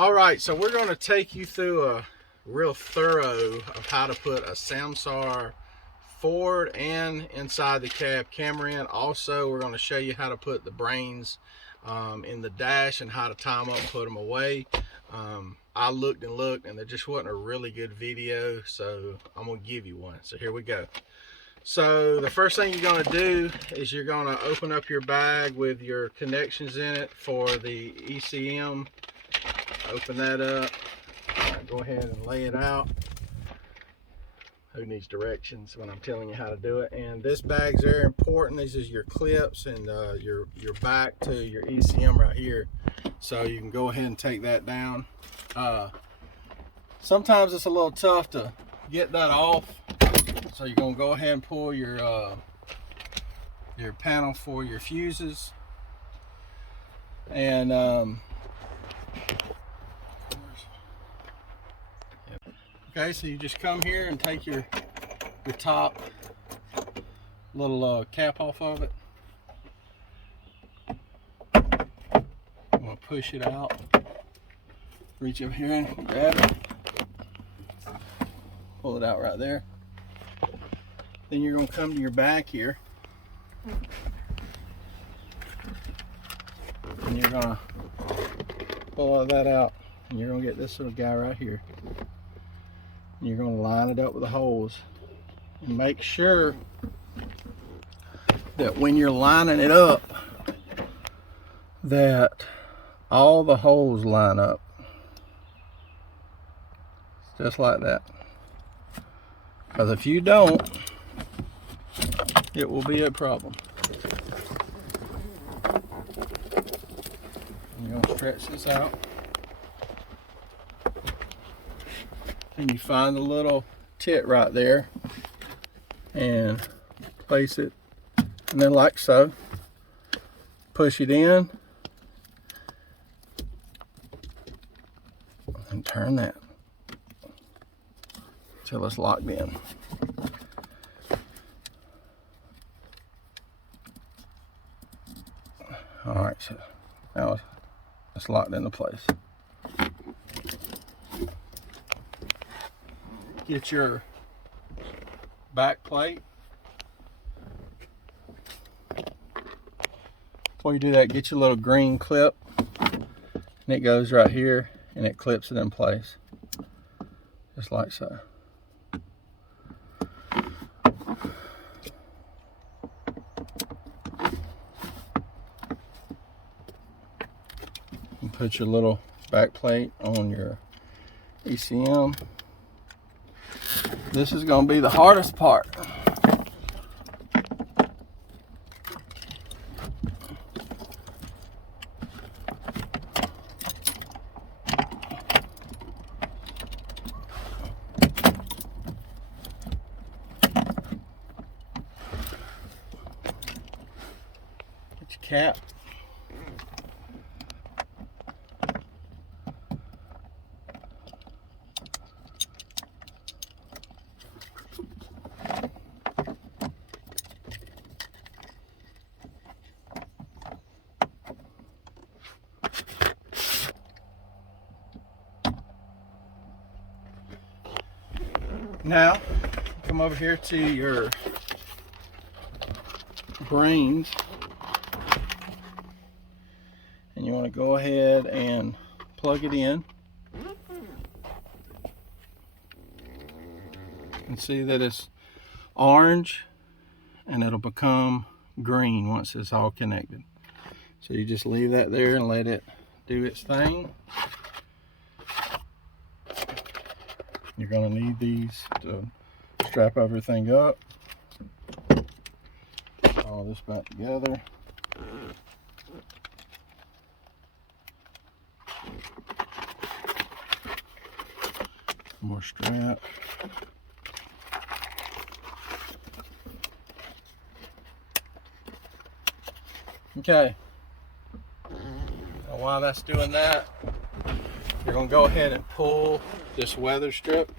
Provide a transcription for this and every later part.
All right, so we're going to take you through a real thorough of how to put a samsara forward and inside the cab camera in. Also, we're going to show you how to put the brains in the dash and how to tie them up and put them away. I looked and there just wasn't a really good video, so I'm going to give you one. So here we go. So the first thing you're going to do is you're going to open up your bag with your connections in it for the ECM. Open that up. Go ahead and lay it out. Who needs directions when I'm telling you how to do it? And this bag's very important. These is your clips and your back to your ECM right here. So you can go ahead and take that down. Sometimes it's a little tough to get that off. So you're gonna go ahead and pull your panel for your fuses. And okay, so you just come here and take your top little cap off of it. I'm gonna push it out. Reach up here and grab it. Pull it out right there. Then you're gonna come to your back here. And you're gonna pull all that out. And you're gonna get this little guy right here. And you're going to line it up with the holes and make sure that when you're lining it up that all the holes line up just like that, because if you don't, it will be a problem. You're going to stretch this out. And you find the little tit right there and place it, and then like so, push it in and turn that till it's locked in. All right, so now it's locked into place. Get your back plate. Before you do that, get your little green clip, and it goes right here and it clips it in place just like so. And put your little back plate on your ECM. This is going to be the hardest part. Get your cap. Now, come over here to your brains, and you want to go ahead and plug it in. And see that it's orange, and it'll become green once it's all connected. So you just leave that there and let it do its thing. You're going to need these to strap everything up. All this back together. More strap. Okay. Now while that's doing that, you're going to go ahead and pull this weather strip.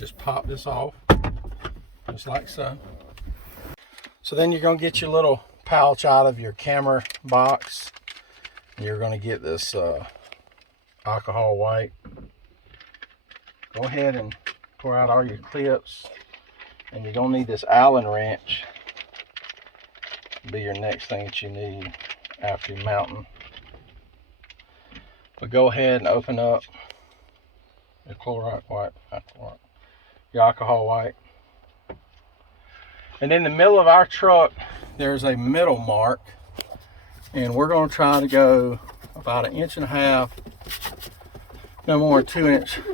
just pop this off, just like so. So then you're going to get your little pouch out of your camera box. You're going to get this alcohol wipe. Go ahead and pour out all your clips, and you're going to need this Allen wrench. It'll be your next thing that you need after you mounting. But go ahead and open up your Clorox wipe, your alcohol wipe. And in the middle of our truck, there's a middle mark, and we're going to try to go about 1.5 inches, no more than 2 inches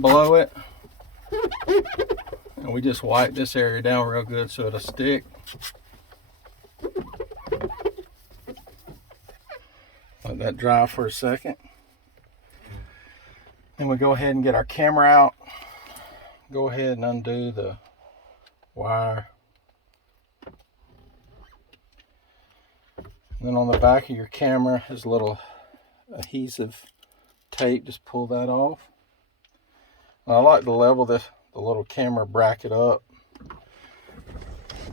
below it. And we just wipe this area down real good so it'll stick. Let that dry for a second. Then we go ahead and get our camera out. Go ahead and undo the wire. And then on the back of your camera is a little adhesive tape. Just pull that off. And I like to level the little camera bracket up.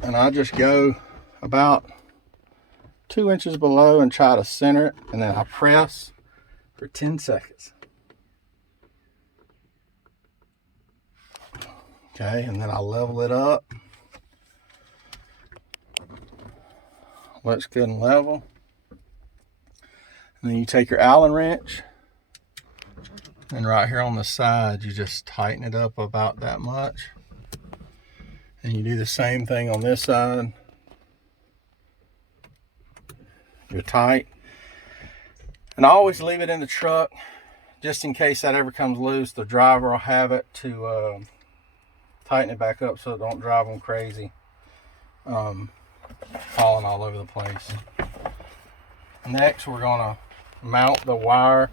And I just go about 2 inches below and try to center it. And then I press for 10 seconds. Okay, and then I level it up. Looks good and level. And then you take your Allen wrench, and right here on the side, you just tighten it up about that much. And you do the same thing on this side. You're tight. And I always leave it in the truck, just in case that ever comes loose. The driver will have it to tighten it back up so it don't drive them crazy, falling all over the place. Next, we're gonna mount the wire.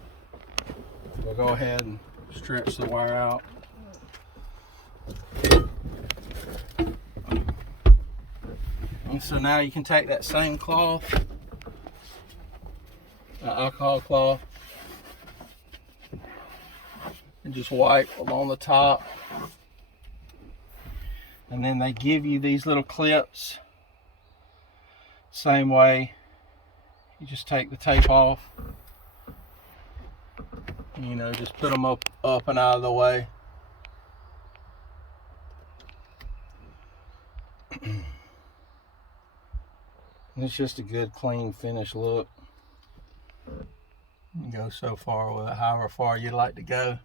We'll go ahead and stretch the wire out. And so now you can take that same cloth, alcohol cloth, and just wipe along the top. And then they give you these little clips. Same way, you just take the tape off. You know, just put them up and out of the way. It's just a good, clean, finished look. You can go so far with it, however far you'd like to go.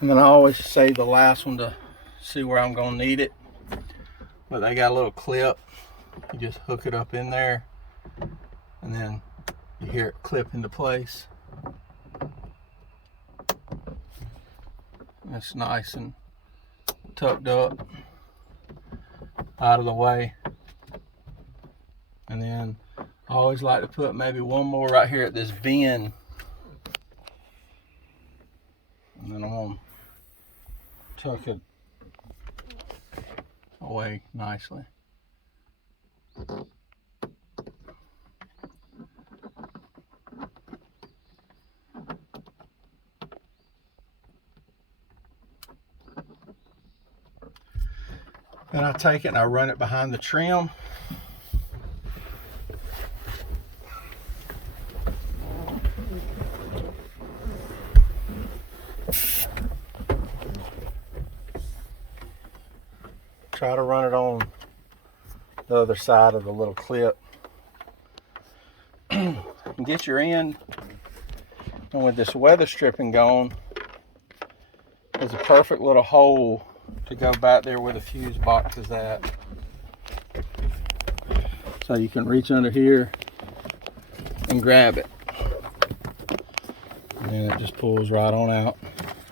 And then I always save the last one to see where I'm going to need it. But they got a little clip. You just hook it up in there, and then you hear it clip into place. And it's nice and tucked up, out of the way. And then I always like to put maybe one more right here at this bend. And then I'm going to tuck it away nicely. Then I take it and I run it behind the trim. Try to run it on the other side of the little clip. And get your end. And with this weather stripping going, there's a perfect little hole to go back there where the fuse box is at. So you can reach under here and grab it. And then it just pulls right on out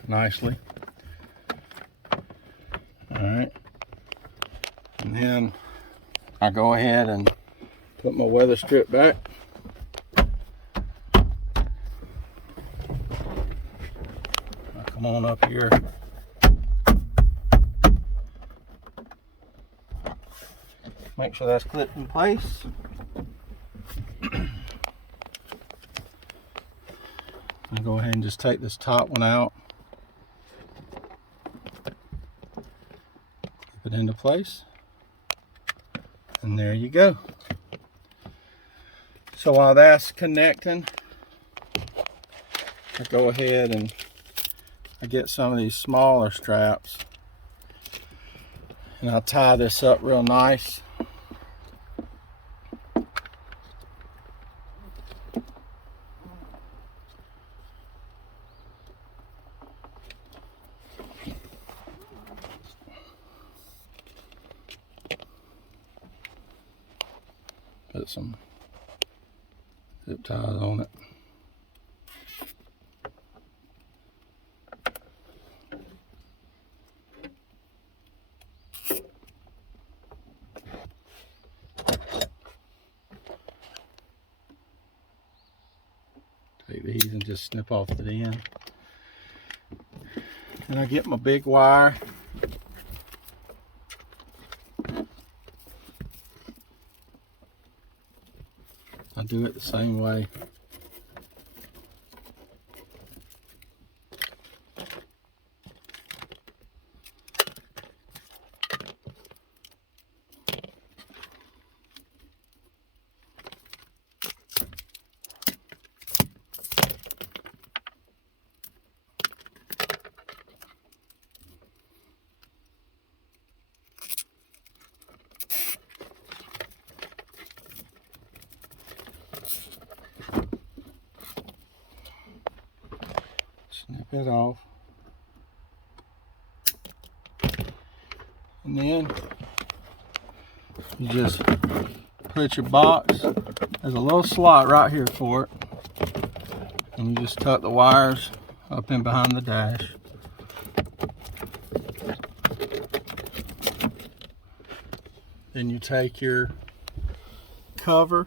nicely. Alright. And then I go ahead and put my weather strip back. I come on up here Make sure that's clipped in place. I'll go ahead and just take this top one out. Clip it into place. And there you go. So while that's connecting, I go ahead and I get some of these smaller straps and I'll tie this up real nice. Put some zip ties on it. Take these and just snip off the end. And I get my big wire. I do it the same way. Snip it off. And then you just put your box. There's a little slot right here for it. And you just tuck the wires up in behind the dash. Then you take your cover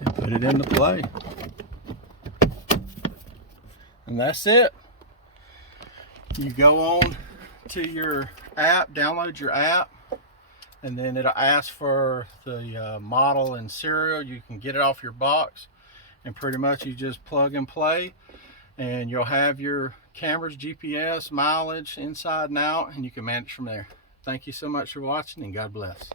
and put it into play. And that's it. You go on to your app, download your app, and then it'll ask for the model and serial. You can get it off your box, and pretty much you just plug and play, and you'll have your camera's GPS, mileage inside and out, and you can manage from there. Thank you so much for watching, and God bless.